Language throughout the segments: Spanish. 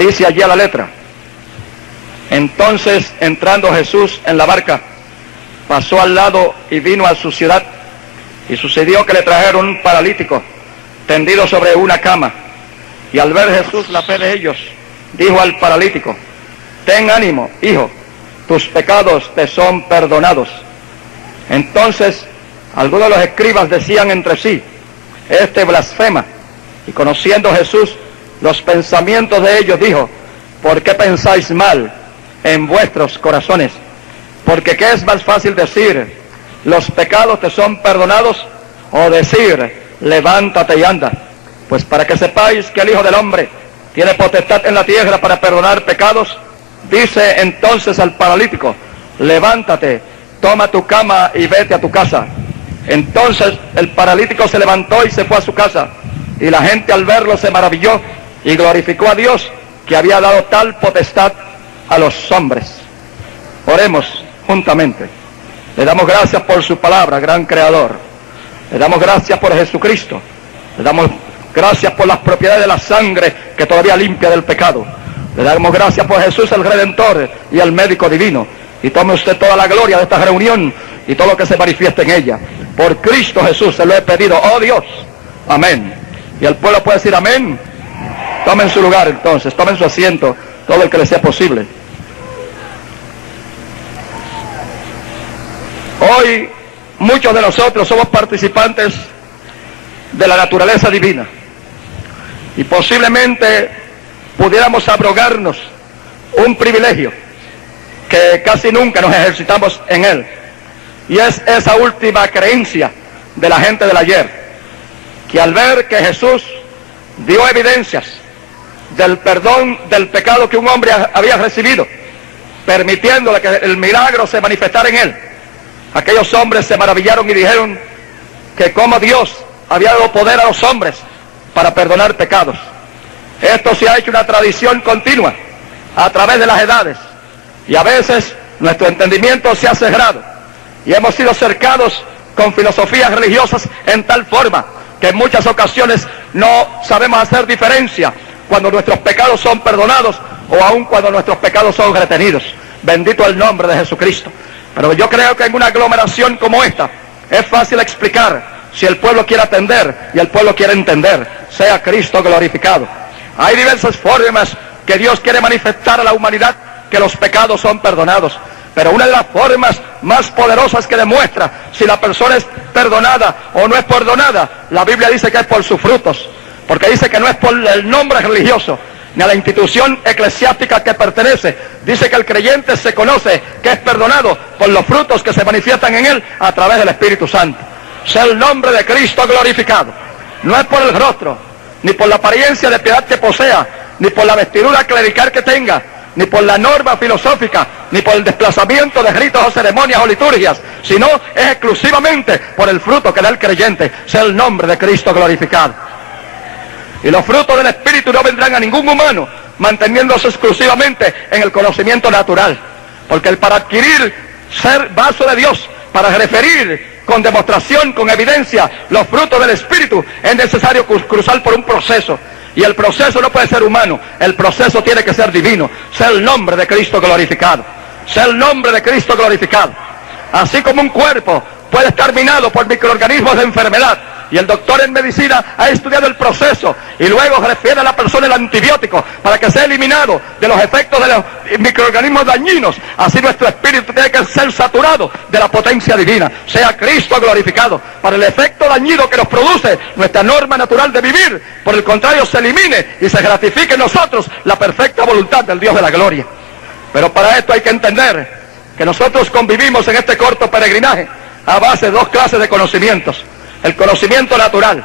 Dice allí a la letra: entonces, entrando Jesús en la barca, pasó al lado y vino a su ciudad. Y sucedió que le trajeron un paralítico tendido sobre una cama. Y al ver Jesús la fe de ellos, dijo al paralítico: ten ánimo, hijo, tus pecados te son perdonados. Entonces algunos de los escribas decían entre sí: este blasfema. Y conociendo Jesús los pensamientos de ellos, dijo: ¿por qué pensáis mal en vuestros corazones? Porque ¿qué es más fácil decir: los pecados te son perdonados, o decir: levántate y anda? Pues para que sepáis que el Hijo del Hombre tiene potestad en la tierra para perdonar pecados, dice entonces al paralítico: levántate, toma tu cama y vete a tu casa. Entonces el paralítico se levantó y se fue a su casa, y la gente al verlo se maravilló y glorificó a Dios, que había dado tal potestad a los hombres. Oremos juntamente. Le damos gracias por su palabra, gran creador. Le damos gracias por Jesucristo. Le damos gracias por las propiedades de la sangre que todavía limpia del pecado. Le damos gracias por Jesús el Redentor y el médico divino. Y tome usted toda la gloria de esta reunión y todo lo que se manifiesta en ella. Por Cristo Jesús se lo he pedido, oh Dios. Amén. Y el pueblo puede decir amén. Tomen su lugar entonces, tomen su asiento, todo el que les sea posible. Hoy muchos de nosotros somos participantes de la naturaleza divina y posiblemente pudiéramos abrogarnos un privilegio que casi nunca nos ejercitamos en él, y es esa última creencia de la gente del ayer, que al ver que Jesús dio evidencias del perdón del pecado que un hombre había recibido, permitiéndole que el milagro se manifestara en él, aquellos hombres se maravillaron y dijeron que como Dios había dado poder a los hombres para perdonar pecados. Esto se ha hecho una tradición continua a través de las edades, y a veces nuestro entendimiento se ha cerrado y hemos sido cercados con filosofías religiosas en tal forma que en muchas ocasiones no sabemos hacer diferencia cuando nuestros pecados son perdonados o aun cuando nuestros pecados son retenidos. Bendito el nombre de Jesucristo. Pero yo creo que en una aglomeración como esta es fácil explicar si el pueblo quiere atender y el pueblo quiere entender. Sea Cristo glorificado. Hay diversas formas que Dios quiere manifestar a la humanidad que los pecados son perdonados, pero una de las formas más poderosas que demuestra si la persona es perdonada o no es perdonada, la Biblia dice que es por sus frutos, porque dice que no es por el nombre religioso ni a la institución eclesiástica que pertenece. Dice que el creyente se conoce que es perdonado por los frutos que se manifiestan en él a través del Espíritu Santo. Sea el nombre de Cristo glorificado. No es por el rostro, ni por la apariencia de piedad que posea, ni por la vestidura clerical que tenga, ni por la norma filosófica, ni por el desplazamiento de ritos o ceremonias o liturgias, sino es exclusivamente por el fruto que da el creyente. Sea el nombre de Cristo glorificado. Y los frutos del Espíritu no vendrán a ningún humano manteniéndose exclusivamente en el conocimiento natural, porque para adquirir ser vaso de Dios, para referir con demostración, con evidencia los frutos del Espíritu, es necesario cruzar por un proceso. Y el proceso no puede ser humano, el proceso tiene que ser divino. Sea el nombre de Cristo glorificado. Sea el nombre de Cristo glorificado. Así como un cuerpo puede estar minado por microorganismos de enfermedad, y el doctor en medicina ha estudiado el proceso y luego refiere a la persona el antibiótico para que sea eliminado de los efectos de los microorganismos dañinos, así nuestro espíritu tiene que ser saturado de la potencia divina. Sea Cristo glorificado, para el efecto dañino que nos produce nuestra norma natural de vivir, por el contrario se elimine y se gratifique en nosotros la perfecta voluntad del Dios de la gloria. Pero para esto hay que entender que nosotros convivimos en este corto peregrinaje a base de dos clases de conocimientos. El conocimiento natural,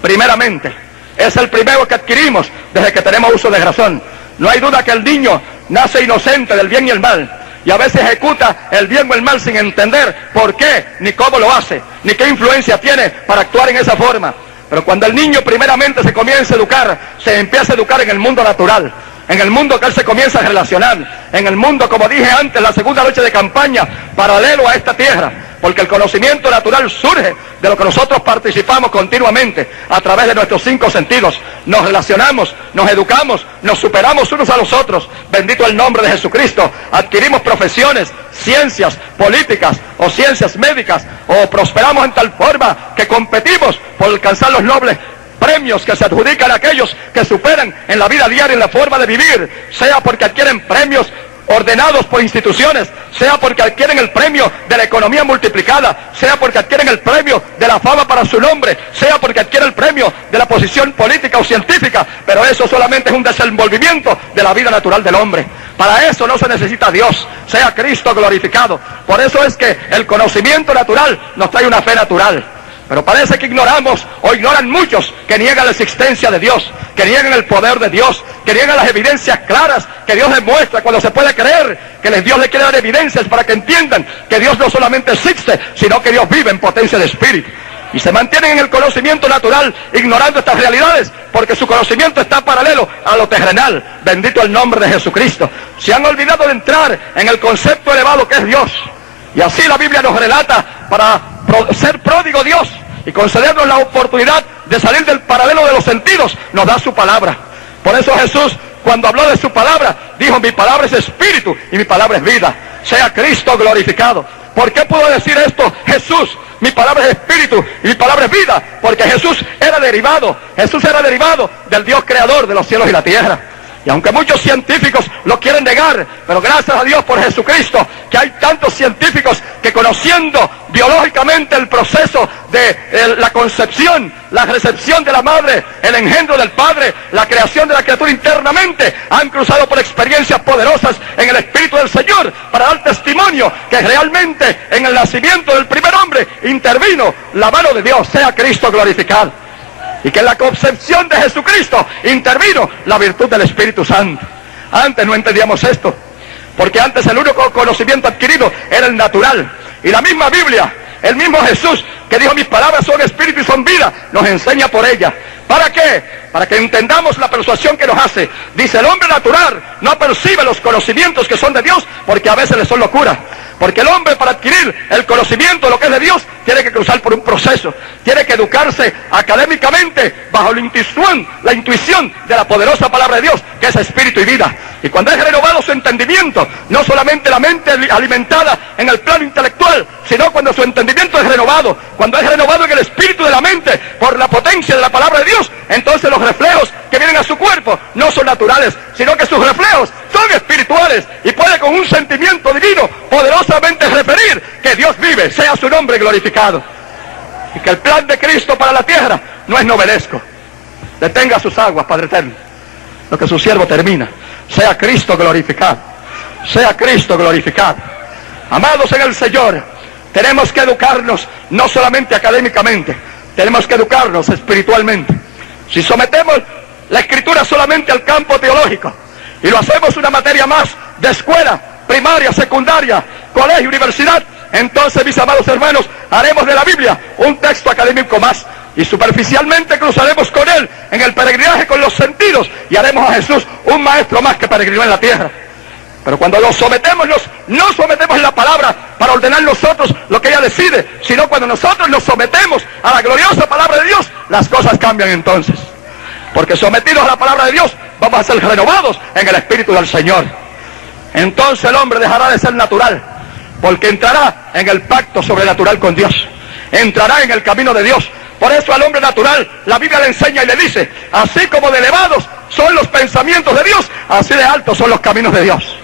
primeramente, es el primero que adquirimos desde que tenemos uso de razón. No hay duda que el niño nace inocente del bien y el mal, y a veces ejecuta el bien o el mal sin entender por qué, ni cómo lo hace, ni qué influencia tiene para actuar en esa forma. Pero cuando el niño primeramente se comienza a educar, se empieza a educar en el mundo natural, en el mundo que él se comienza a relacionar, en el mundo, como dije antes, la segunda noche de campaña, paralelo a esta tierra, porque el conocimiento natural surge de lo que nosotros participamos continuamente a través de nuestros 5 sentidos. Nos relacionamos, nos educamos, nos superamos unos a los otros. Bendito el nombre de Jesucristo. Adquirimos profesiones, ciencias políticas o ciencias médicas, o prosperamos en tal forma que competimos por alcanzar los nobles premios que se adjudican a aquellos que superan en la vida diaria, en la forma de vivir, sea porque adquieren premios ordenados por instituciones, sea porque adquieren el premio de la economía multiplicada, sea porque adquieren el premio de la fama para su nombre, sea porque adquieren el premio de la posición política o científica, pero eso solamente es un desenvolvimiento de la vida natural del hombre. Para eso no se necesita Dios, sea Cristo glorificado. Por eso es que el conocimiento natural nos trae una fe natural. Pero parece que ignoramos, o ignoran muchos, que niegan la existencia de Dios, que niegan el poder de Dios, que niegan las evidencias claras que Dios les muestra cuando se puede creer, que Dios les quiere dar evidencias para que entiendan que Dios no solamente existe, sino que Dios vive en potencia de espíritu. Y se mantienen en el conocimiento natural, ignorando estas realidades, porque su conocimiento está paralelo a lo terrenal. Bendito el nombre de Jesucristo. Se han olvidado de entrar en el concepto elevado que es Dios. Y así la Biblia nos relata para ser pródigo Dios y concedernos la oportunidad de salir del paralelo de los sentidos, nos da su palabra. Por eso Jesús, cuando habló de su palabra, dijo: mi palabra es espíritu y mi palabra es vida. Sea Cristo glorificado. ¿Por qué pudo decir esto Jesús? Mi palabra es espíritu y mi palabra es vida. Porque Jesús era derivado del Dios creador de los cielos y la tierra. Y aunque muchos científicos lo quieren negar, pero gracias a Dios por Jesucristo, que hay tantos científicos que, conociendo biológicamente el proceso de la concepción, la recepción de la madre, el engendro del padre, la creación de la criatura internamente, han cruzado por experiencias poderosas en el Espíritu del Señor para dar testimonio que realmente en el nacimiento del primer hombre intervino la mano de Dios, sea Cristo glorificado. Y que en la concepción de Jesucristo intervino la virtud del Espíritu Santo. Antes no entendíamos esto, porque antes el único conocimiento adquirido era el natural. Y la misma Biblia, el mismo Jesús, que dijo: mis palabras son espíritu y son vida, nos enseña por ella. ¿Para qué? Para que entendamos la persuasión que nos hace. Dice: el hombre natural no percibe los conocimientos que son de Dios, porque a veces le son locura. Porque el hombre, para adquirir el conocimiento de lo que es de Dios, tiene que cruzar por un proceso, tiene que educarse académicamente bajo la intuición de la poderosa palabra de Dios, que es espíritu y vida. Y cuando es renovado su entendimiento, no solamente la mente alimentada en el plano intelectual, sino cuando su entendimiento es renovado, cuando es renovado en el espíritu de la mente por la potencia de la palabra de Dios, entonces los reflejos que vienen a su cuerpo no son naturales, sino que sus reflejos son espirituales, y puede con un sentimiento divino poderosamente referir que Dios vive, sea su nombre glorificado. Y que el plan de Cristo para la tierra no es novelesco. Detenga sus aguas, Padre eterno, lo que su siervo termina. Sea Cristo glorificado, sea Cristo glorificado. Amados en el Señor, tenemos que educarnos no solamente académicamente, tenemos que educarnos espiritualmente. Si sometemos la Escritura solamente al campo teológico y lo hacemos una materia más de escuela, primaria, secundaria, colegio, universidad, entonces, mis amados hermanos, haremos de la Biblia un texto académico más, y superficialmente cruzaremos con él en el peregrinaje con los sentidos, y haremos a Jesús un maestro más que peregrinó en la tierra. Pero cuando nos sometemos, no sometemos la palabra para ordenar nosotros lo que ella decide, sino cuando nosotros nos sometemos a la gloriosa palabra de Dios, las cosas cambian entonces. Porque sometidos a la palabra de Dios, vamos a ser renovados en el Espíritu del Señor. Entonces el hombre dejará de ser natural, porque entrará en el pacto sobrenatural con Dios, entrará en el camino de Dios. Por eso al hombre natural la Biblia le enseña y le dice: así como de elevados son los pensamientos de Dios, así de altos son los caminos de Dios.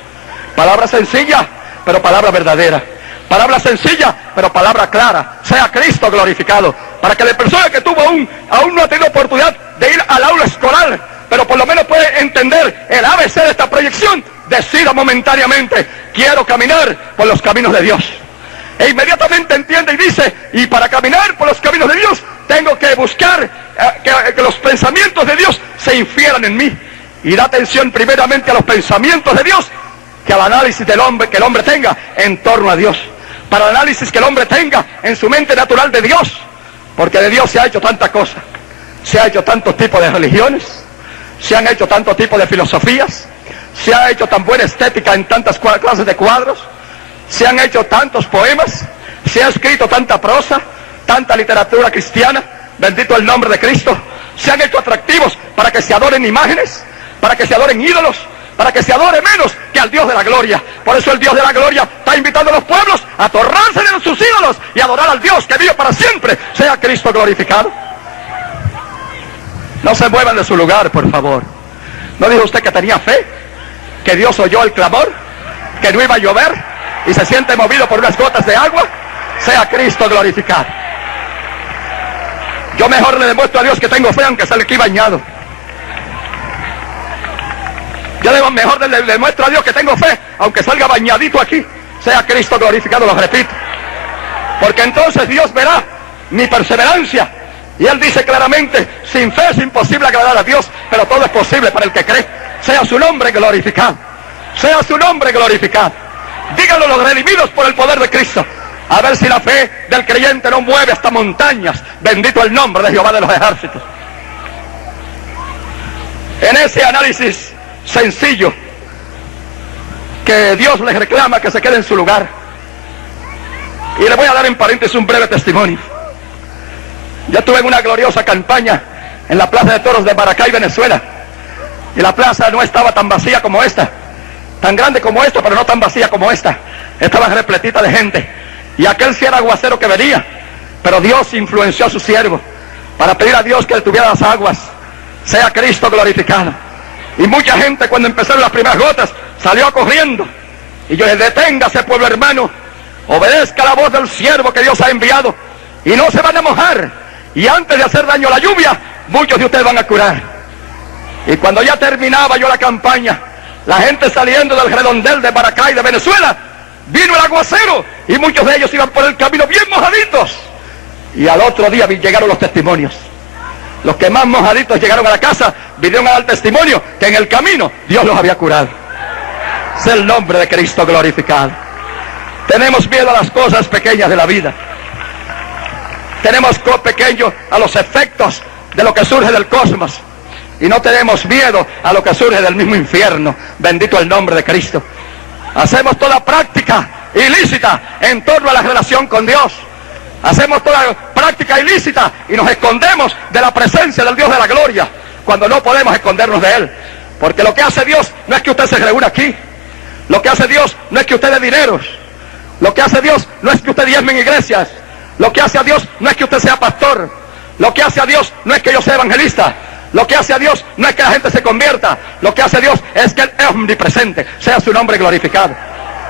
Palabra sencilla, pero palabra verdadera. Palabra sencilla, pero palabra clara. Sea Cristo glorificado, para que la persona que tuvo aún no ha tenido oportunidad de ir al aula escolar, pero por lo menos puede entender el ABC de esta proyección, decida momentáneamente: quiero caminar por los caminos de Dios. E inmediatamente entiende y dice: y para caminar por los caminos de Dios, tengo que buscar que los pensamientos de Dios se infieran en mí. Y da atención primeramente a los pensamientos de Dios, que al análisis del hombre que el hombre tenga en torno a Dios, para el análisis que el hombre tenga en su mente natural de Dios. Porque de Dios se ha hecho tanta cosa, se ha hecho tantos tipos de religiones, se han hecho tantos tipos de filosofías, se ha hecho tan buena estética en tantas clases de cuadros, se han hecho tantos poemas, se ha escrito tanta prosa, tanta literatura cristiana, bendito el nombre de Cristo, se han hecho atractivos para que se adoren imágenes, para que se adoren ídolos, para que se adore menos que al Dios de la gloria. Por eso el Dios de la gloria está invitando a los pueblos a atorrarse de sus ídolos y adorar al Dios que vive para siempre, sea Cristo glorificado. No se muevan de su lugar, por favor. ¿No dijo usted que tenía fe? ¿Que Dios oyó el clamor? ¿Que no iba a llover? ¿Y se siente movido por unas gotas de agua? Sea Cristo glorificado. Yo mejor le demuestro a Dios que tengo fe aunque salga aquí bañado. Yo mejor le demuestro a Dios que tengo fe aunque salga bañadito aquí. Sea Cristo glorificado, lo repito. Porque entonces Dios verá mi perseverancia. Y Él dice claramente, sin fe es imposible agradar a Dios, pero todo es posible para el que cree. Sea su nombre glorificado. Sea su nombre glorificado. Díganlo los redimidos por el poder de Cristo. A ver si la fe del creyente no mueve hasta montañas. Bendito el nombre de Jehová de los ejércitos. En ese análisis sencillo que Dios les reclama que se quede en su lugar. Y le voy a dar en paréntesis un breve testimonio. Yo estuve en una gloriosa campaña en la plaza de toros de Maracay, Venezuela. Y la plaza no estaba tan vacía como esta. Tan grande como esta, pero no tan vacía como esta. Estaba repletita de gente. Y aquel sí era aguacero que venía. Pero Dios influenció a su siervo para pedir a Dios que detuviera las aguas. Sea Cristo glorificado. Y mucha gente, cuando empezaron las primeras gotas, salió corriendo. Y yo dije, deténgase, pueblo hermano. Obedezca la voz del siervo que Dios ha enviado. Y no se van a mojar. Y antes de hacer daño a la lluvia, muchos de ustedes van a curar. Y cuando ya terminaba yo la campaña, la gente saliendo del redondel de Maracay, de Venezuela, vino el aguacero. Y muchos de ellos iban por el camino bien mojaditos. Y al otro día llegaron los testimonios. Los que más mojaditos llegaron a la casa, vinieron a dar testimonio que en el camino Dios los había curado. Es el nombre de Cristo glorificado. Tenemos miedo a las cosas pequeñas de la vida. Tenemos pequeño a los efectos de lo que surge del cosmos. Y no tenemos miedo a lo que surge del mismo infierno. Bendito el nombre de Cristo. Hacemos toda práctica ilícita en torno a la relación con Dios. Hacemos toda práctica ilícita y nos escondemos de la presencia del Dios de la gloria, cuando no podemos escondernos de Él. Porque lo que hace Dios no es que usted se reúna aquí. Lo que hace Dios no es que usted dé dineros. Lo que hace Dios no es que usted diezme en iglesias. Lo que hace a Dios no es que usted sea pastor. Lo que hace a Dios no es que yo sea evangelista. Lo que hace a Dios no es que la gente se convierta. Lo que hace a Dios es que Él es omnipresente. Sea su nombre glorificado.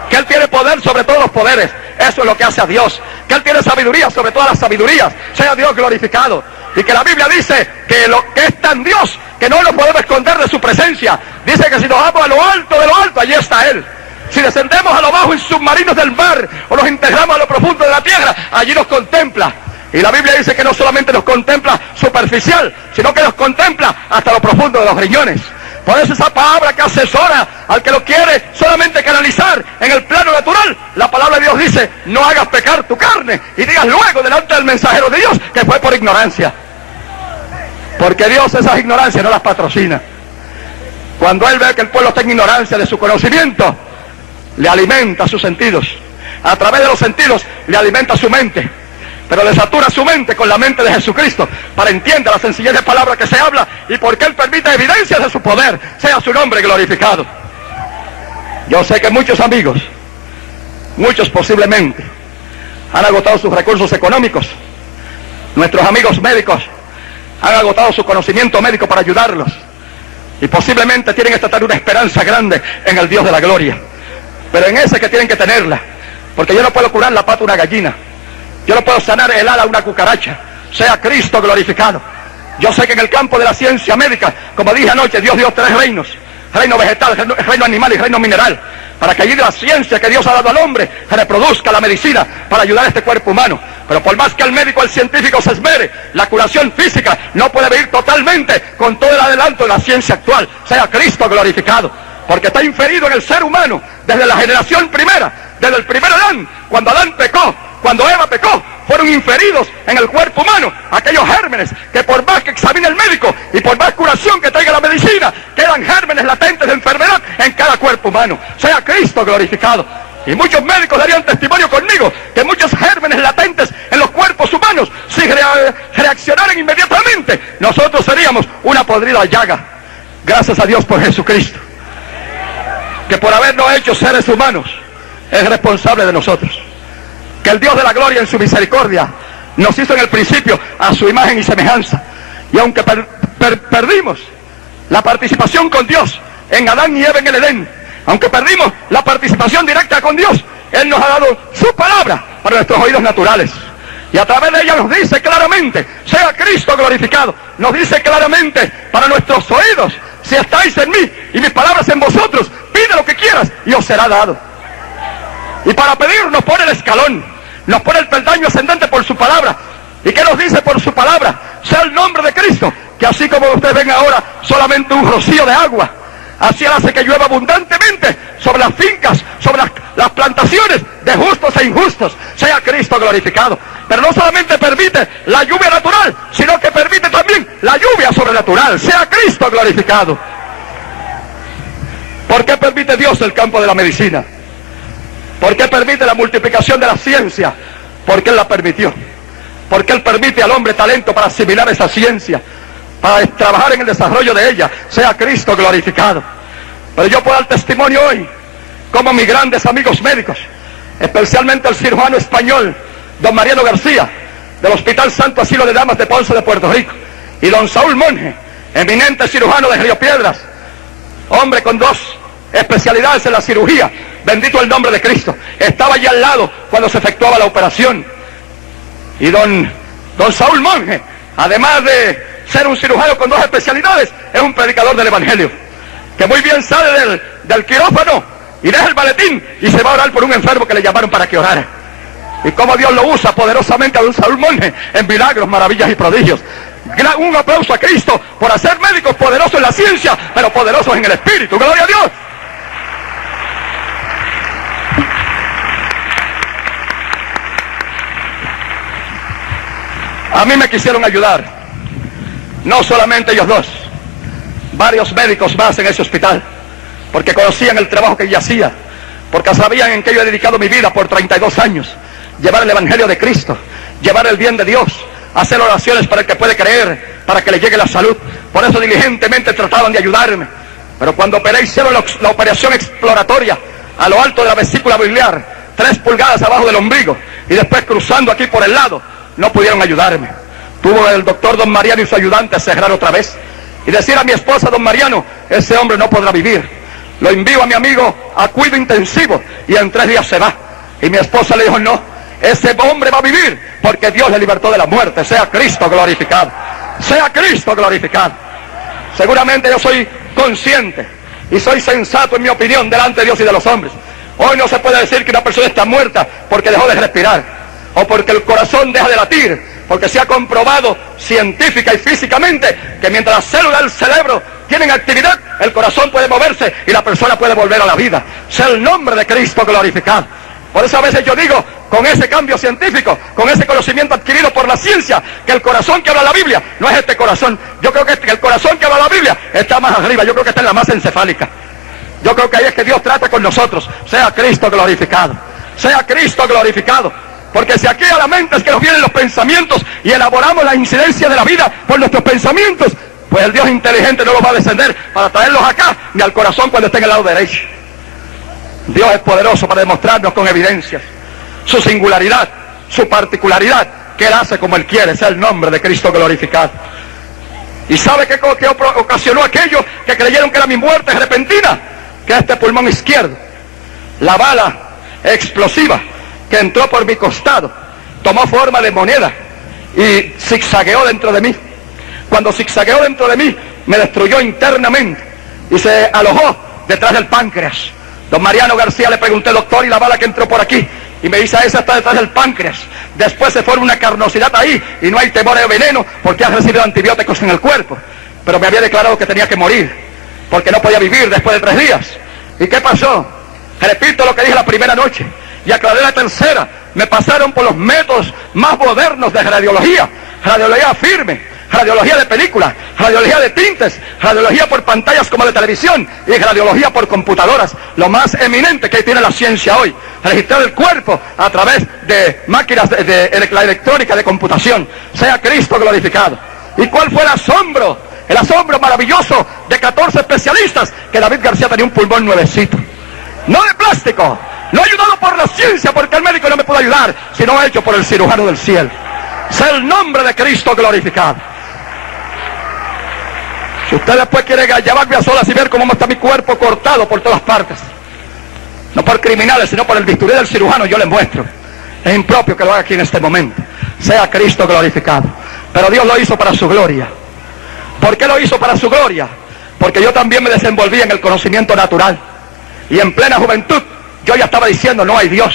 Que Él tiene poder sobre todos los poderes. Eso es lo que hace a Dios. Que Él tiene sabiduría sobre todas las sabidurías. Sea Dios glorificado. Y que la Biblia dice que lo que es tan Dios que no nos podemos esconder de su presencia. Dice que si nos vamos a lo alto de lo alto, allí está Él. Si descendemos a lo bajo en submarinos del mar o nos integramos a lo profundo de la tierra, allí nos contempla. Y la Biblia dice que no solamente nos contempla superficial, sino que nos contempla hasta lo profundo de los riñones. Por eso esa palabra que asesora al que lo quiere solamente canalizar en el plano natural, la palabra de Dios dice, no hagas pecar tu carne y digas luego delante del mensajero de Dios que fue por ignorancia. Porque Dios esas ignorancias no las patrocina. Cuando Él ve que el pueblo está en ignorancia de su conocimiento, le alimenta sus sentidos. A través de los sentidos le alimenta su mente. Pero le satura su mente con la mente de Jesucristo para entender la sencillez de palabra que se habla y porque Él permite evidencias de su poder. Sea su nombre glorificado. Yo sé que muchos amigos, muchos posiblemente, han agotado sus recursos económicos. Nuestros amigos médicos han agotado su conocimiento médico para ayudarlos. Y posiblemente tienen esta tarde una esperanza grande en el Dios de la gloria. Pero en ese que tienen que tenerla. Porque yo no puedo curar la pata a una gallina. Yo no puedo sanar el ala a una cucaracha. Sea Cristo glorificado. Yo sé que en el campo de la ciencia médica, como dije anoche, Dios dio 3 reinos. Reino vegetal, reino animal y reino mineral. Para que allí de la ciencia que Dios ha dado al hombre, se reproduzca la medicina para ayudar a este cuerpo humano. Pero por más que el médico, el científico se esmere, la curación física no puede venir totalmente con todo el adelanto de la ciencia actual. Sea Cristo glorificado. Porque está inferido en el ser humano desde la generación primera, desde el primer Adán. Cuando Adán pecó, cuando Eva pecó, fueron inferidos en el cuerpo humano aquellos gérmenes que por más que examine el médico y por más curación que traiga la medicina, quedan gérmenes latentes de enfermedad en cada cuerpo humano. Sea Cristo glorificado. Y muchos médicos darían testimonio conmigo que muchos gérmenes latentes en los cuerpos humanos, si reaccionaran inmediatamente, nosotros seríamos una podrida llaga. Gracias a Dios por Jesucristo, que por habernos hecho seres humanos es responsable de nosotros. Que el Dios de la gloria en su misericordia nos hizo en el principio a su imagen y semejanza. Y aunque perdimos la participación con Dios en Adán y Eva en el Edén, aunque perdimos la participación directa con Dios, Él nos ha dado su palabra para nuestros oídos naturales. Y a través de ella nos dice claramente, sea Cristo glorificado. Nos dice claramente para nuestros oídos, si estáis en mí y mis palabras en vosotros, pide lo que quieras y os será dado. Y para pedir nos pone el escalón, nos pone el peldaño ascendente por su palabra. ¿Y qué nos dice por su palabra? Sea el nombre de Cristo, que así como ustedes ven ahora solamente un rocío de agua, así Él hace que llueva abundantemente sobre las fincas, sobre las plantaciones de justos e injustos. Sea Cristo glorificado. Pero no solamente permite la lluvia natural, sino que permite también la lluvia sobrenatural. Sea Cristo glorificado. ¿Por qué permite Dios el campo de la medicina? ¿Por qué permite la multiplicación de la ciencia? Porque Él la permitió. Porque Él permite al hombre talento para asimilar esa ciencia, para trabajar en el desarrollo de ella. Sea Cristo glorificado. Pero yo puedo dar testimonio hoy, como mis grandes amigos médicos, especialmente el cirujano español, don Mariano García, del Hospital Santo Asilo de Damas de Ponce de Puerto Rico, y don Saúl Monge, eminente cirujano de Río Piedras, hombre con 2 especialidades en la cirugía, bendito el nombre de Cristo, estaba allí al lado cuando se efectuaba la operación. Y don Saúl Monge, además de ser un cirujano con 2 especialidades, es un predicador del Evangelio, que muy bien sale del quirófano y deja el maletín y se va a orar por un enfermo que le llamaron para que orara. Y cómo Dios lo usa poderosamente a don Saúl Monge en milagros, maravillas y prodigios. Un aplauso a Cristo por hacer médicos poderosos en la ciencia, pero poderosos en el Espíritu. ¡Gloria a Dios! A mí me quisieron ayudar, no solamente ellos 2, varios médicos más en ese hospital, porque conocían el trabajo que yo hacía, porque sabían en qué yo he dedicado mi vida por 32 años, llevar el Evangelio de Cristo, llevar el bien de Dios, hacer oraciones para el que puede creer, para que le llegue la salud. Por eso diligentemente trataban de ayudarme, pero cuando operé hicieron la operación exploratoria a lo alto de la vesícula biliar, 3 pulgadas abajo del ombligo, y después cruzando aquí por el lado. No pudieron ayudarme. Tuvo el doctor don Mariano y su ayudante a cerrar otra vez y decir a mi esposa, don Mariano, ese hombre no podrá vivir. Lo envío a mi amigo a cuidado intensivo y en 3 días se va. Y mi esposa le dijo, no, ese hombre va a vivir porque Dios le libertó de la muerte. Sea Cristo glorificado. Sea Cristo glorificado. Seguramente yo soy consciente y soy sensato en mi opinión delante de Dios y de los hombres. Hoy no se puede decir que una persona está muerta porque dejó de respirar, o porque el corazón deja de latir, porque se ha comprobado científica y físicamente que mientras las células del cerebro tienen actividad, el corazón puede moverse y la persona puede volver a la vida. Sea el nombre de Cristo glorificado. Por eso a veces yo digo, con ese cambio científico, con ese conocimiento adquirido por la ciencia, que el corazón que habla la Biblia no es este corazón. Yo creo que el corazón que habla la Biblia está más arriba, yo creo que está en la masa encefálica. Yo creo que ahí es que Dios trata con nosotros. Sea Cristo glorificado. Sea Cristo glorificado. Porque si aquí a la mente es que nos vienen los pensamientos y elaboramos la incidencia de la vida por nuestros pensamientos, pues el Dios inteligente no los va a descender para traerlos acá ni al corazón cuando esté en el lado derecho. Dios es poderoso para demostrarnos con evidencias su singularidad, su particularidad, que Él hace como Él quiere. Sea el nombre de Cristo glorificado. ¿Y sabe qué ocasionó aquello que creyeron que era mi muerte repentina? Que este pulmón izquierdo, la bala explosiva que entró por mi costado, tomó forma de moneda y zigzagueó dentro de mí. Cuando zigzagueó dentro de mí, me destruyó internamente y se alojó detrás del páncreas. Don Mariano García le pregunté, doctor, ¿y la bala que entró por aquí? Y me dice, esa está detrás del páncreas. Después se forma una carnosidad ahí y no hay temor de veneno porque has recibido antibióticos en el cuerpo. Pero me había declarado que tenía que morir porque no podía vivir después de 3 días. ¿Y qué pasó? Repito lo que dije la primera noche y aclaré la tercera. Me pasaron por los métodos más modernos de radiología firme, radiología de películas, radiología de tintes, radiología por pantallas como de televisión y radiología por computadoras. Lo más eminente que tiene la ciencia hoy, registrar el cuerpo a través de máquinas de la electrónica de computación. Sea Cristo glorificado. ¿Y cuál fue el asombro? El asombro maravilloso de 14 especialistas, que David García tenía un pulmón nuevecito, no de plástico, no ayudado por la ciencia, porque el médico no me pudo ayudar, sino hecho por el cirujano del cielo. Sea el nombre de Cristo glorificado. Si usted después quiere llevarme a solas y ver cómo está mi cuerpo cortado por todas partes, no por criminales, sino por el bisturí del cirujano, yo les muestro. Es impropio que lo haga aquí en este momento. Sea Cristo glorificado. Pero Dios lo hizo para su gloria. ¿Por qué lo hizo para su gloria? Porque yo también me desenvolví en el conocimiento natural. Y en plena juventud, yo ya estaba diciendo, no hay Dios.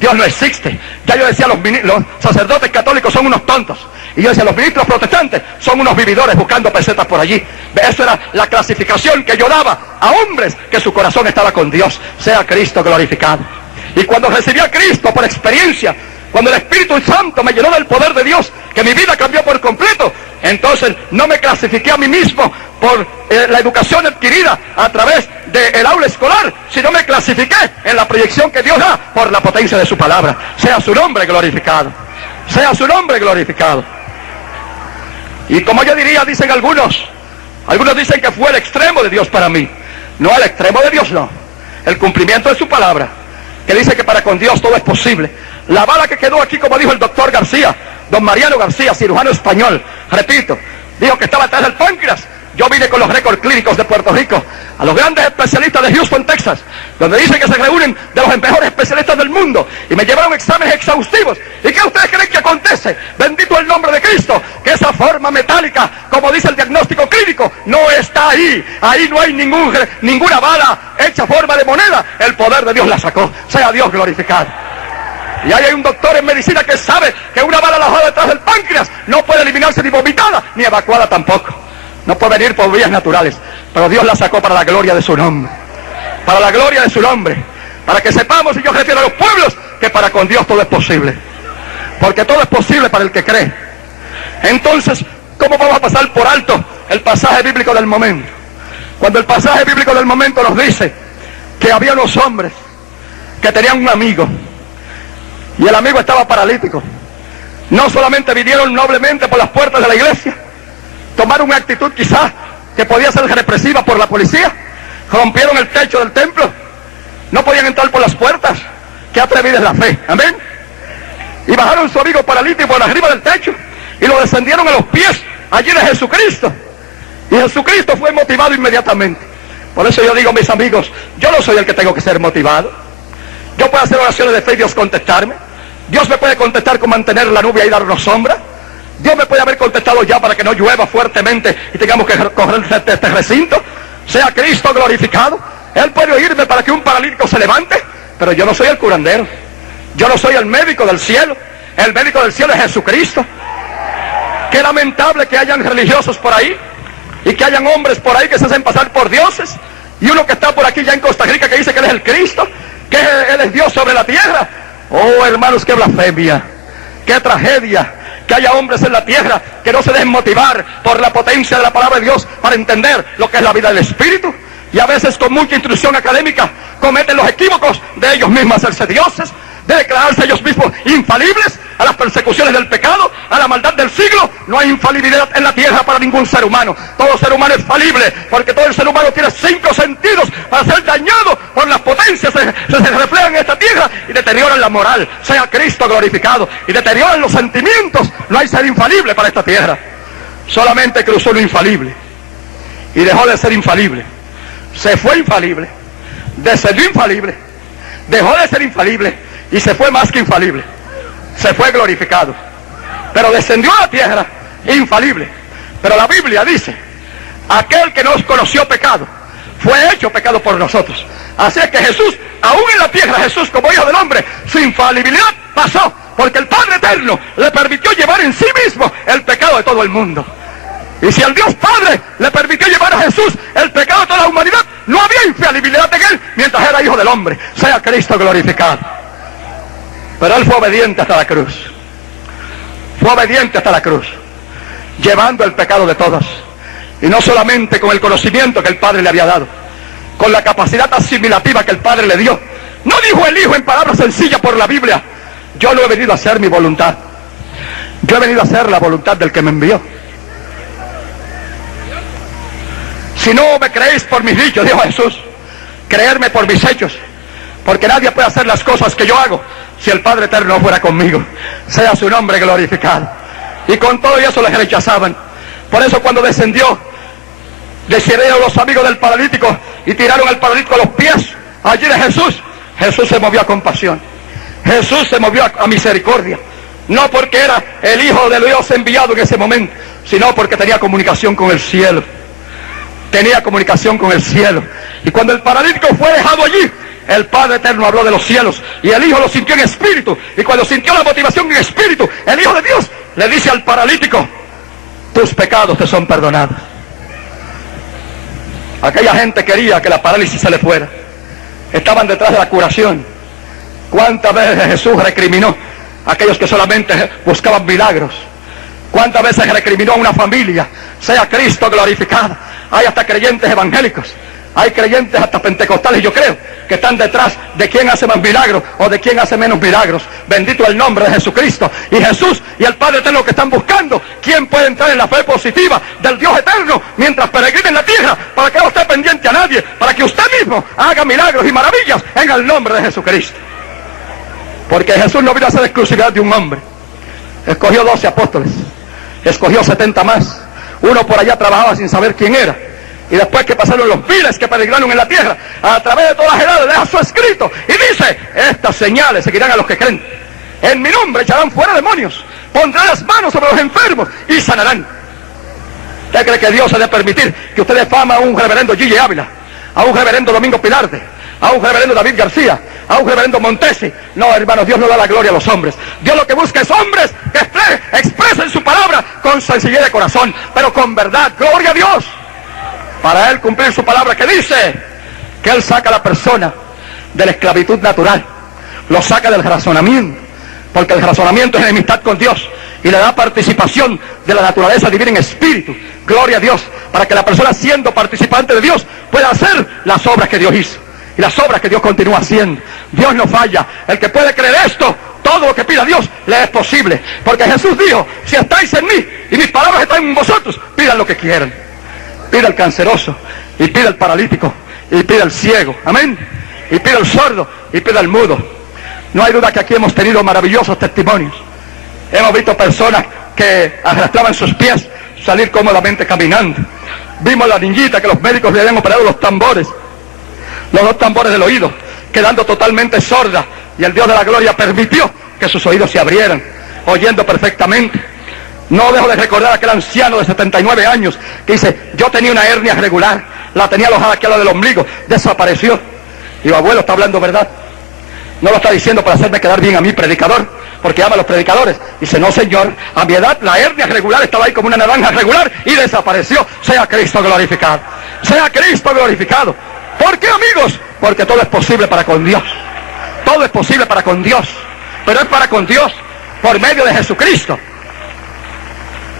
Dios no existe. Ya yo decía, los sacerdotes católicos son unos tontos. Y yo decía, los ministros protestantes son unos vividores buscando pesetas por allí. Eso era la clasificación que yo daba a hombres que su corazón estaba con Dios. Sea Cristo glorificado. Y cuando recibí a Cristo por experiencia, cuando el Espíritu Santo me llenó del poder de Dios, que mi vida cambió por completo, entonces no me clasifiqué a mí mismo por la educación adquirida a través del aula escolar, sino me clasifiqué en la proyección que Dios da por la potencia de su palabra. Sea su nombre glorificado. Sea su nombre glorificado. Y como yo diría, dicen algunos dicen que fue el extremo de Dios para mí. No, el extremo de Dios no. El cumplimiento de su palabra, que dice que para con Dios todo es posible. La bala que quedó aquí, como dijo el doctor García, don Mariano García, cirujano español, repito, dijo que estaba atrás del páncreas. Yo vine con los récords clínicos de Puerto Rico a los grandes especialistas de Houston, Texas, donde dicen que se reúnen de los mejores especialistas del mundo, y me llevaron exámenes exhaustivos. ¿Y qué ustedes creen que acontece? Bendito el nombre de Cristo, que esa forma metálica, como dice el diagnóstico clínico, no está ahí. Ahí no hay ninguna bala hecha forma de moneda. El poder de Dios la sacó. Sea Dios glorificado. Y ahí hay un doctor en medicina que sabe que una bala alojada detrás del páncreas no puede eliminarse ni vomitada, ni evacuada tampoco. No puede venir por vías naturales. Pero Dios la sacó para la gloria de su nombre. Para la gloria de su nombre. Para que sepamos, y yo refiero a los pueblos, que para con Dios todo es posible. Porque todo es posible para el que cree. Entonces, ¿cómo vamos a pasar por alto el pasaje bíblico del momento? Cuando el pasaje bíblico del momento nos dice que había unos hombres que tenían un amigo, y el amigo estaba paralítico. No solamente vinieron noblemente por las puertas de la iglesia, tomaron una actitud quizás que podía ser represiva por la policía, rompieron el techo del templo, no podían entrar por las puertas. Qué atrevida es la fe, amén. Y bajaron su amigo paralítico por arriba del techo y lo descendieron a los pies allí de Jesucristo, y Jesucristo fue motivado inmediatamente. Por eso yo digo, mis amigos, yo no soy el que tengo que ser motivado. Yo puedo hacer oraciones de fe y Dios contestarme. Dios me puede contestar con mantener la nube y darnos sombra. Dios me puede haber contestado ya para que no llueva fuertemente y tengamos que correr de este recinto. Sea Cristo glorificado. Él puede oírme para que un paralítico se levante, pero yo no soy el curandero. Yo no soy el médico del cielo. El médico del cielo es Jesucristo. Qué lamentable que hayan religiosos por ahí y que hayan hombres por ahí que se hacen pasar por dioses, y uno que está por aquí ya en Costa Rica que dice que Él es el Cristo, que Él es Dios sobre la tierra. Oh, hermanos, qué blasfemia, qué tragedia que haya hombres en la tierra que no se dejen motivar por la potencia de la palabra de Dios para entender lo que es la vida del Espíritu, y a veces con mucha instrucción académica cometen los equívocos de ellos mismos hacerse dioses, de declararse ellos mismos infalibles a las persecuciones del pecado, a la maldad del siglo. No hay infalibilidad en la tierra para ningún ser humano. Todo ser humano es falible, porque todo el ser humano tiene 5 sentidos para ser dañado por las potencias que se reflejan en esta tierra y deterioran la moral. Sea Cristo glorificado. Y deterioran los sentimientos. No hay ser infalible para esta tierra. Solamente cruzó lo infalible y dejó de ser infalible. Se fue infalible, descendió infalible, dejó de ser infalible y se fue más que infalible. Se fue glorificado, pero descendió a la tierra infalible. Pero la Biblia dice, aquel que nos conoció pecado fue hecho pecado por nosotros. Así es que Jesús, aún en la tierra, Jesús como hijo del hombre, su infalibilidad pasó, porque el Padre eterno le permitió llevar en sí mismo el pecado de todo el mundo. Y si el Dios Padre le permitió llevar a Jesús el pecado de toda la humanidad, no había infalibilidad en Él mientras era hijo del hombre. Sea Cristo glorificado. Pero Él fue obediente hasta la cruz. Fue obediente hasta la cruz. llevando el pecado de todos. Y no solamente con el conocimiento que el Padre le había dado, con la capacidad asimilativa que el Padre le dio. No dijo el Hijo en palabras sencillas por la Biblia: yo no he venido a hacer mi voluntad, yo he venido a hacer la voluntad del que me envió. Si no me creéis por mis dichos, dijo Jesús, creerme por mis hechos, porque nadie puede hacer las cosas que yo hago si el Padre Eterno no fuera conmigo. Sea su nombre glorificado. Y con todo eso les rechazaban. Por eso cuando descendió, decidieron los amigos del paralítico y tiraron al paralítico a los pies allí de Jesús. Jesús se movió a compasión, Jesús se movió a misericordia, no porque era el Hijo de Dios enviado en ese momento, sino porque tenía comunicación con el cielo. Tenía comunicación con el cielo. Y cuando el paralítico fue dejado allí, el Padre Eterno habló de los cielos y el Hijo lo sintió en espíritu. Y cuando sintió la motivación en espíritu, el Hijo de Dios le dice al paralítico: tus pecados te son perdonados. Aquella gente quería que la parálisis se le fuera. Estaban detrás de la curación. ¿Cuántas veces Jesús recriminó a aquellos que solamente buscaban milagros? ¿Cuántas veces recriminó a una familia? Sea Cristo glorificado. Hay hasta creyentes evangélicos, hay creyentes hasta pentecostales, yo creo, que están detrás de quién hace más milagros o de quién hace menos milagros. Bendito el nombre de Jesucristo. Y Jesús y el Padre Eterno que están buscando quién puede entrar en la fe positiva del Dios eterno mientras peregrina en la tierra, para que no esté pendiente a nadie, para que usted mismo haga milagros y maravillas en el nombre de Jesucristo. Porque Jesús no vino a hacer exclusividad de un hombre. Escogió 12 apóstoles, escogió 70 más. Uno por allá trabajaba sin saber quién era. Y después que pasaron los miles que peregrinaron en la tierra, a través de todas las edades, deja su escrito y dice: estas señales seguirán a los que creen. En mi nombre echarán fuera demonios, pondrán las manos sobre los enfermos y sanarán. ¿Usted cree que Dios ha de permitir que usted dé fama a un reverendo Gigi Ávila, a un reverendo Domingo Pilarte, a un reverendo David García, a un reverendo Montesi? No, hermanos, Dios no da la gloria a los hombres. Dios lo que busca es hombres que expresen su palabra con sencillez de corazón, pero con verdad. Gloria a Dios. Para Él cumplir su palabra, que dice que Él saca a la persona de la esclavitud natural, lo saca del razonamiento, porque el razonamiento es enemistad con Dios, y le da participación de la naturaleza divina en espíritu. Gloria a Dios, para que la persona, siendo participante de Dios, pueda hacer las obras que Dios hizo y las obras que Dios continúa haciendo. Dios no falla. El que puede creer esto, todo lo que pida Dios le es posible, porque Jesús dijo: si estáis en mí y mis palabras están en vosotros, pidan lo que quieran. Pida el canceroso, y pida el paralítico, y pida el ciego, amén, y pida el sordo, y pida el mudo. No hay duda que aquí hemos tenido maravillosos testimonios. Hemos visto personas que arrastraban sus pies salir cómodamente caminando. Vimos a la niñita que los médicos le habían operado los tambores, los dos tambores del oído, quedando totalmente sorda, y el Dios de la gloria permitió que sus oídos se abrieran, oyendo perfectamente. No dejo de recordar a aquel anciano de 79 años que dice: yo tenía una hernia regular, la tenía alojada aquí a la del ombligo, desapareció. Y abuelo, está hablando verdad. No lo está diciendo para hacerme quedar bien a mí, predicador, porque ama a los predicadores. Dice: no, señor, a mi edad la hernia regular estaba ahí como una naranja regular y desapareció. Sea Cristo glorificado. Sea Cristo glorificado. ¿Por qué, amigos? Porque todo es posible para con Dios. Todo es posible para con Dios, pero es para con Dios por medio de Jesucristo.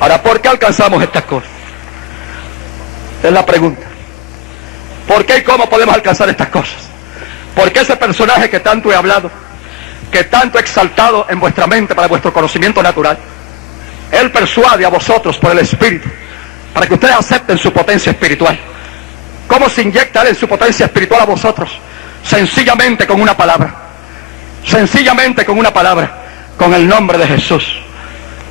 Ahora, ¿por qué alcanzamos estas cosas? Es la pregunta. ¿Por qué y cómo podemos alcanzar estas cosas? ¿Por qué ese personaje que tanto he hablado, que tanto he exaltado en vuestra mente para vuestro conocimiento natural, Él persuade a vosotros por el Espíritu, para que ustedes acepten su potencia espiritual? ¿Cómo se inyecta Él en su potencia espiritual a vosotros? Sencillamente con una palabra. Sencillamente con una palabra. Con el nombre de Jesús.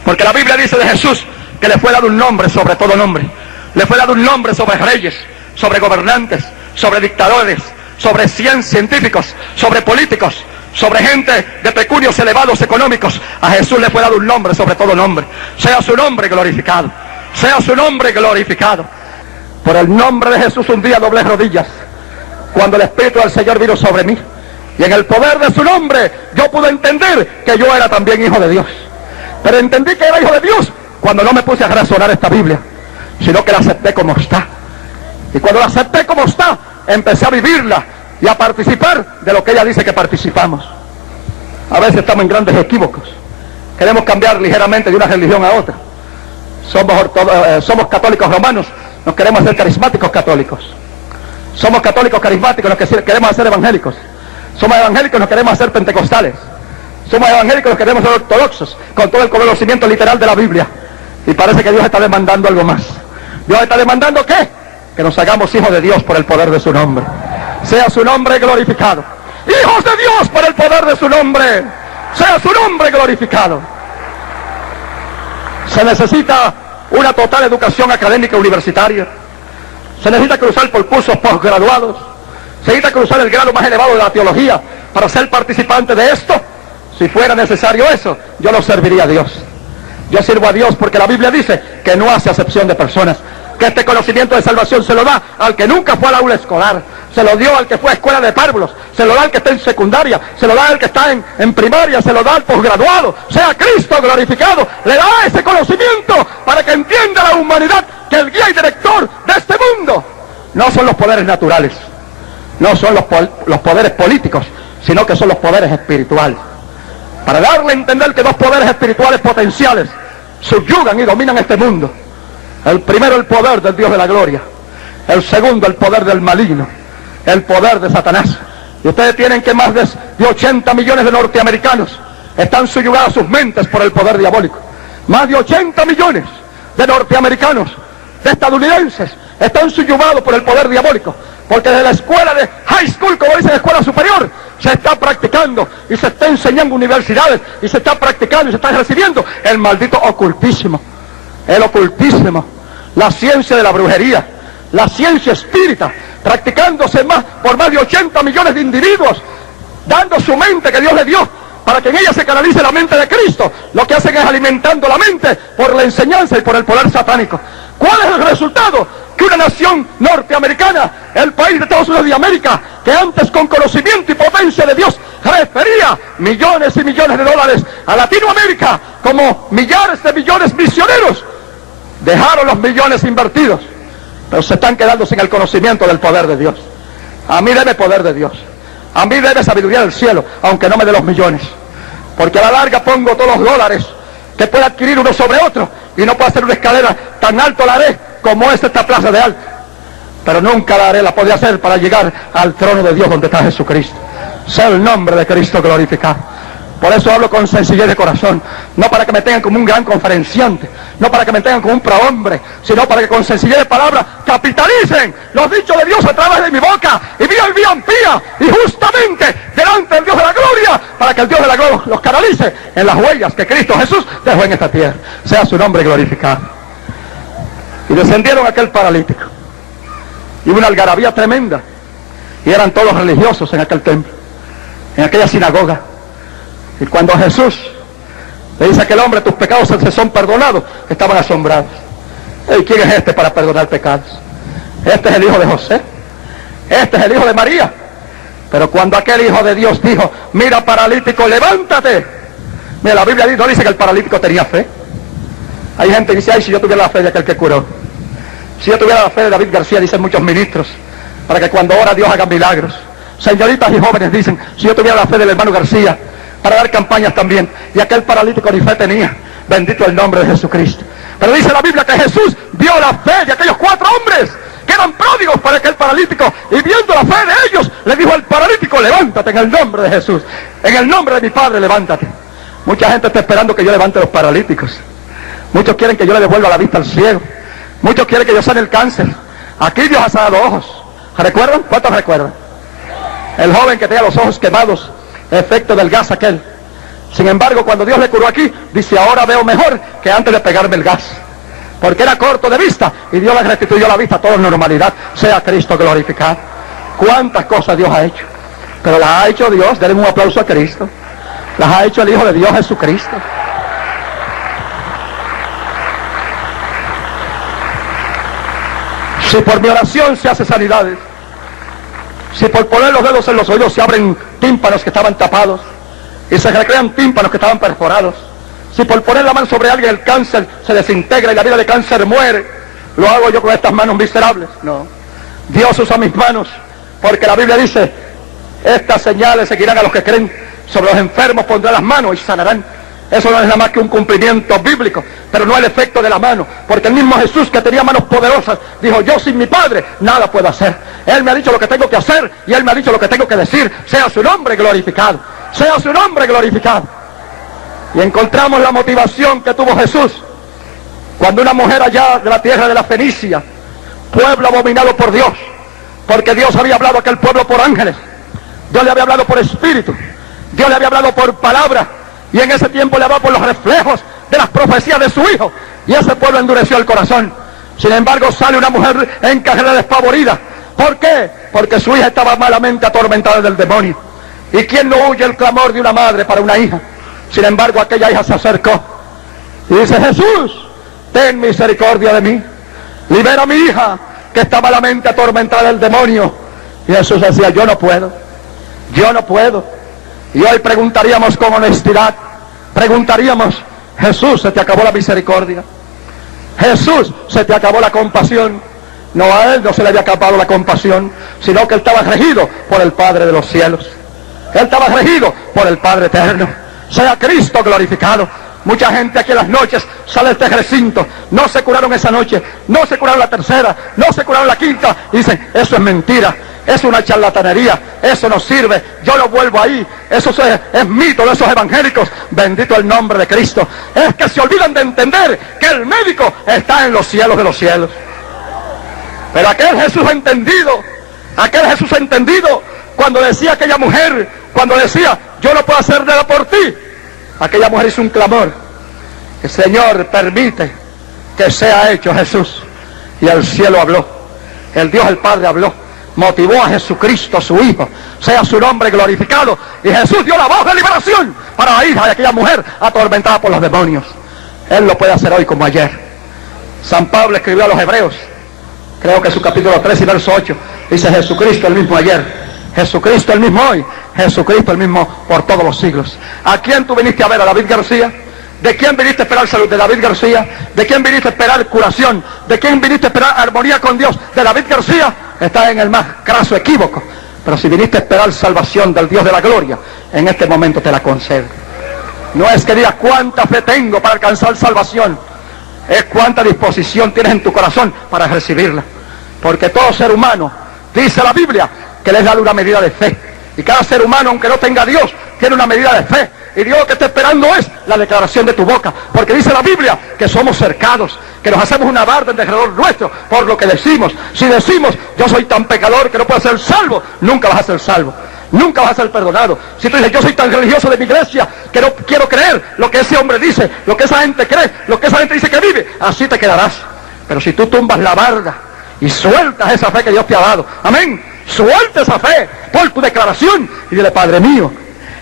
Porque la Biblia dice de Jesús que le fue dado un nombre sobre todo nombre. Le fue dado un nombre sobre reyes, sobre gobernantes, sobre dictadores, sobre científicos, sobre políticos, sobre gente de pecunios elevados económicos. A Jesús le fue dado un nombre sobre todo nombre. Sea su nombre glorificado. Sea su nombre glorificado. Por el nombre de Jesús un día doblé rodillas cuando el Espíritu del Señor vino sobre mí. Y en el poder de su nombre yo pude entender que yo era también hijo de Dios. Pero entendí que era hijo de Dios cuando no me puse a razonar esta Biblia, sino que la acepté como está. Y cuando la acepté como está, empecé a vivirla y a participar de lo que ella dice que participamos. A veces estamos en grandes equívocos. Queremos cambiar ligeramente de una religión a otra. somos católicos romanos, nos queremos hacer carismáticos católicos. Somos católicos carismáticos, nos queremos hacer evangélicos. Somos evangélicos, nos queremos hacer pentecostales. Somos evangélicos, nos queremos ser ortodoxos, con todo el conocimiento literal de la Biblia. Y parece que Dios está demandando algo más. Dios está demandando ¿qué? Que nos hagamos hijos de Dios por el poder de su nombre. Sea su nombre glorificado. Hijos de Dios por el poder de su nombre. Sea su nombre glorificado. Se necesita una total educación académica universitaria. Se necesita cruzar por cursos posgraduados. Se necesita cruzar el grado más elevado de la teología para ser participante de esto. Si fuera necesario eso, yo lo serviría a Dios. Yo sirvo a Dios porque la Biblia dice que no hace acepción de personas. Que este conocimiento de salvación se lo da al que nunca fue al aula escolar. Se lo dio al que fue a escuela de párvulos. Se lo da al que está en secundaria. Se lo da al que está en primaria. Se lo da al posgraduado. Sea Cristo glorificado. Le da ese conocimiento para que entienda la humanidad que el guía y director de este mundo no son los poderes naturales. No son los poderes políticos, sino que son los poderes espirituales. Para darle a entender que dos poderes espirituales potenciales subyugan y dominan este mundo. El primero, el poder del Dios de la gloria. El segundo, el poder del maligno. El poder de Satanás. Y ustedes tienen que más de 80 millones de norteamericanos están subyugados sus mentes por el poder diabólico. Más de 80 millones de norteamericanos, de estadounidenses, están subyugados por el poder diabólico. Porque desde la escuela de high school, como dicen, escuela superior, se está practicando y se está enseñando en universidades y se está practicando y se está recibiendo el maldito ocultísimo. El ocultísimo, la ciencia de la brujería, la ciencia espírita, practicándose por más de 80 millones de individuos, dando su mente que Dios le dio para que en ella se canalice la mente de Cristo. Lo que hacen es alimentando la mente por la enseñanza y por el poder satánico. ¿Cuál es el resultado? Que una nación norteamericana, el país de Estados Unidos de América, que antes con conocimiento y potencia de Dios refería millones y millones de dólares a Latinoamérica como millares de millones misioneros, dejaron los millones invertidos, pero se están quedando sin el conocimiento del poder de Dios. A mí debe poder de Dios, a mí debe sabiduría del cielo, aunque no me dé los millones, porque a la larga pongo todos los dólares que pueda adquirir uno sobre otro, y no puedo hacer una escalera tan alto la haré como es esta plaza de alta, pero nunca la haré, la podré hacer para llegar al trono de Dios donde está Jesucristo. Sea el nombre de Cristo glorificado. Por eso hablo con sencillez de corazón, no para que me tengan como un gran conferenciante, no para que me tengan como un prohombre, sino para que con sencillez de palabra capitalicen los dichos de Dios a través de mi boca, y vivan pía, y justamente delante del Dios de la gloria, para que el Dios de la gloria los canalice en las huellas que Cristo Jesús dejó en esta tierra. Sea su nombre glorificado. Y descendieron aquel paralítico, y una algarabía tremenda, y eran todos religiosos en aquel templo, en aquella sinagoga. Y cuando Jesús le dice a aquel hombre, tus pecados se son perdonados, estaban asombrados. ¿Y quién es este para perdonar pecados? Este es el hijo de José, este es el hijo de María. Pero cuando aquel hijo de Dios dijo, mira paralítico, levántate. Mira, la Biblia no dice que el paralítico tenía fe. Hay gente que dice, ay, si yo tuviera la fe de aquel que curó, si yo tuviera la fe de David García, dicen muchos ministros, para que cuando ora Dios haga milagros. Señoritas y jóvenes dicen, si yo tuviera la fe del hermano García, para dar campañas también. Y aquel paralítico ni fe tenía. Bendito el nombre de Jesucristo. Pero dice la Biblia que Jesús vio la fe de aquellos 4 hombres que eran pródigos para aquel paralítico, y viendo la fe de ellos, le dijo al paralítico, levántate en el nombre de Jesús, en el nombre de mi Padre, levántate. Mucha gente está esperando que yo levante a los paralíticos. Muchos quieren que yo le devuelva la vista al ciego. Muchos quieren que yo sane el cáncer. Aquí Dios ha sanado ojos. ¿Recuerdan? ¿Cuántos recuerdan? El joven que tenía los ojos quemados, efecto del gas aquel. Sin embargo, cuando Dios le curó aquí, dice, ahora veo mejor que antes de pegarme el gas, porque era corto de vista, y Dios le restituyó la vista a toda normalidad. Sea Cristo glorificado. Cuántas cosas Dios ha hecho, pero las ha hecho Dios. Denle un aplauso a Cristo. Las ha hecho el Hijo de Dios, Jesucristo. Si por mi oración se hace sanidades, si por poner los dedos en los oídos se abren tímpanos que estaban tapados y se recrean tímpanos que estaban perforados, si por poner la mano sobre alguien el cáncer se desintegra y la vida de cáncer muere, ¿lo hago yo con estas manos miserables? No. Dios usa mis manos, porque la Biblia dice, estas señales seguirán a los que creen, sobre los enfermos pondrá las manos y sanarán. Eso no es nada más que un cumplimiento bíblico, pero no el efecto de la mano, porque el mismo Jesús, que tenía manos poderosas, dijo: yo sin mi Padre nada puedo hacer. Él me ha dicho lo que tengo que hacer y Él me ha dicho lo que tengo que decir. Sea su nombre glorificado, sea su nombre glorificado. Y encontramos la motivación que tuvo Jesús cuando una mujer allá de la tierra de la Fenicia, pueblo abominado por Dios, porque Dios había hablado a aquel pueblo por ángeles, Dios le había hablado por espíritu, Dios le había hablado por palabra, y en ese tiempo le hablaba por los reflejos de las profecías de su Hijo, y ese pueblo endureció el corazón. Sin embargo, sale una mujer en carrera despavorida. ¿Por qué? Porque su hija estaba malamente atormentada del demonio. ¿Y quién no huye el clamor de una madre para una hija? Sin embargo, aquella hija se acercó y dice: Jesús, ten misericordia de mí, libera a mi hija que está malamente atormentada del demonio. Y Jesús decía: yo no puedo, yo no puedo. Y hoy preguntaríamos con honestidad, preguntaríamos: Jesús, ¿se te acabó la misericordia? Jesús, ¿se te acabó la compasión? No, a Él no se le había acabado la compasión, sino que Él estaba regido por el Padre de los cielos. Él estaba regido por el Padre eterno. Sea Cristo glorificado. Mucha gente aquí en las noches sale de este recinto, no se curaron esa noche, no se curaron la tercera, no se curaron la quinta, y dicen: eso es mentira, es una charlatanería, eso no sirve, yo lo vuelvo ahí, eso es mito de esos evangélicos. Bendito el nombre de Cristo. Es que se olvidan de entender que el médico está en los cielos de los cielos. Pero aquel Jesús entendido, cuando decía aquella mujer, cuando decía: yo no puedo hacer nada por ti, aquella mujer hizo un clamor: el Señor, permite que sea hecho, Jesús. Y el cielo habló, el Dios el Padre habló, motivó a Jesucristo, su Hijo, sea su nombre glorificado. Y Jesús dio la voz de liberación para la hija de aquella mujer atormentada por los demonios. Él lo puede hacer hoy como ayer. San Pablo escribió a los Hebreos, creo que su capítulo 3 y verso 8, dice: Jesucristo el mismo ayer, Jesucristo el mismo hoy, Jesucristo el mismo por todos los siglos. ¿A quién tú viniste a ver? ¿A David García? ¿De quién viniste a esperar salud? ¿De David García? ¿De quién viniste a esperar curación? ¿De quién viniste a esperar armonía con Dios? ¿De David García? Estás en el más craso equívoco. Pero si viniste a esperar salvación del Dios de la gloria, en este momento te la concedo. No es que digas cuánta fe tengo para alcanzar salvación, es cuánta disposición tienes en tu corazón para recibirla. Porque todo ser humano, dice la Biblia, que les da una medida de fe. Y cada ser humano, aunque no tenga a Dios, tiene una medida de fe. Y Dios lo que está esperando es la declaración de tu boca. Porque dice la Biblia que somos cercados, que nos hacemos una barda en derredor nuestro por lo que decimos. Si decimos: yo soy tan pecador que no puedo ser salvo, nunca vas a ser salvo, nunca vas a ser perdonado. Si tú dices: yo soy tan religioso de mi iglesia que no quiero creer lo que ese hombre dice, lo que esa gente cree, lo que esa gente dice que vive, así te quedarás. Pero si tú tumbas la barda y sueltas esa fe que Dios te ha dado, amén, suelta esa fe por tu declaración y dile: Padre mío,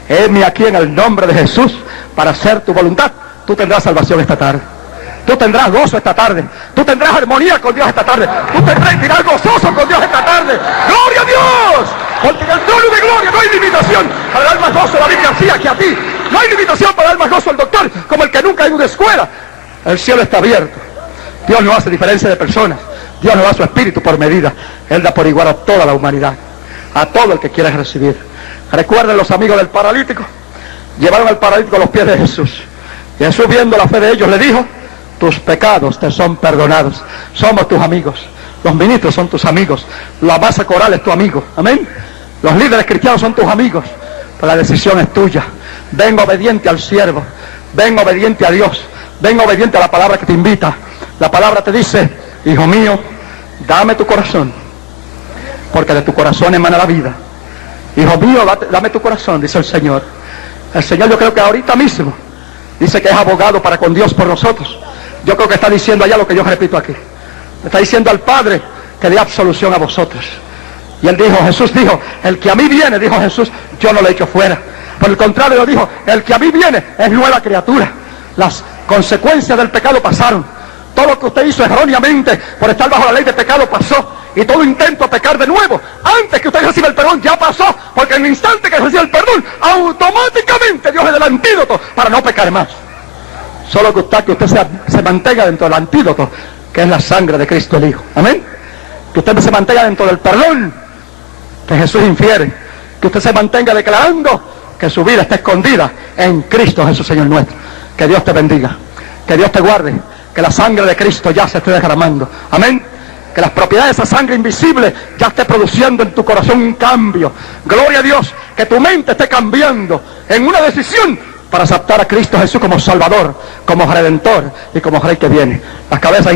heme aquí en el nombre de Jesús para hacer tu voluntad. Tú tendrás salvación esta tarde, tú tendrás gozo esta tarde, tú tendrás armonía con Dios esta tarde, tú tendrás intimidad gozoso con Dios esta tarde. ¡Gloria a Dios! Porque en el trono de gloria no hay limitación para dar más gozo a David García que a ti. No hay limitación para dar más gozo al doctor como el que nunca ha ido a una escuela. El cielo está abierto. Dios no hace diferencia de personas. Dios no da su espíritu por medida. Él da por igual a toda la humanidad, a todo el que quiera recibir. Recuerden los amigos del paralítico, llevaron al paralítico a los pies de Jesús. Y Jesús, viendo la fe de ellos, le dijo: tus pecados te son perdonados. Somos tus amigos, los ministros son tus amigos, la masa coral es tu amigo, amén. Los líderes cristianos son tus amigos, pero la decisión es tuya. Ven obediente al siervo, ven obediente a Dios, ven obediente a la palabra que te invita. La palabra te dice: hijo mío, dame tu corazón, porque de tu corazón emana la vida. Hijo mío, dame tu corazón, dice el Señor. El Señor, yo creo que ahorita mismo dice que es abogado para con Dios por nosotros. Yo creo que está diciendo allá lo que yo repito aquí. Está diciendo al Padre que dé absolución a vosotros. Y él dijo, Jesús dijo: el que a mí viene, dijo Jesús, yo no le echo fuera. Por el contrario, dijo: el que a mí viene es nueva criatura. Las consecuencias del pecado pasaron. Todo lo que usted hizo erróneamente por estar bajo la ley de pecado pasó. Y todo intento a pecar de nuevo, antes que usted reciba el perdón, ya pasó. Porque en el instante que reciba el perdón, automáticamente Dios le da el antídoto para no pecar más. Solo que usted se mantenga dentro del antídoto, que es la sangre de Cristo el Hijo. Amén. Que usted se mantenga dentro del perdón que Jesús infiere. Que usted se mantenga declarando que su vida está escondida en Cristo Jesús, Señor nuestro. Que Dios te bendiga, que Dios te guarde, que la sangre de Cristo ya se esté derramando. Amén. Que las propiedades de esa sangre invisible ya esté produciendo en tu corazón un cambio. Gloria a Dios, que tu mente esté cambiando en una decisión para aceptar a Cristo Jesús como Salvador, como Redentor y como Rey que viene. Las cabezas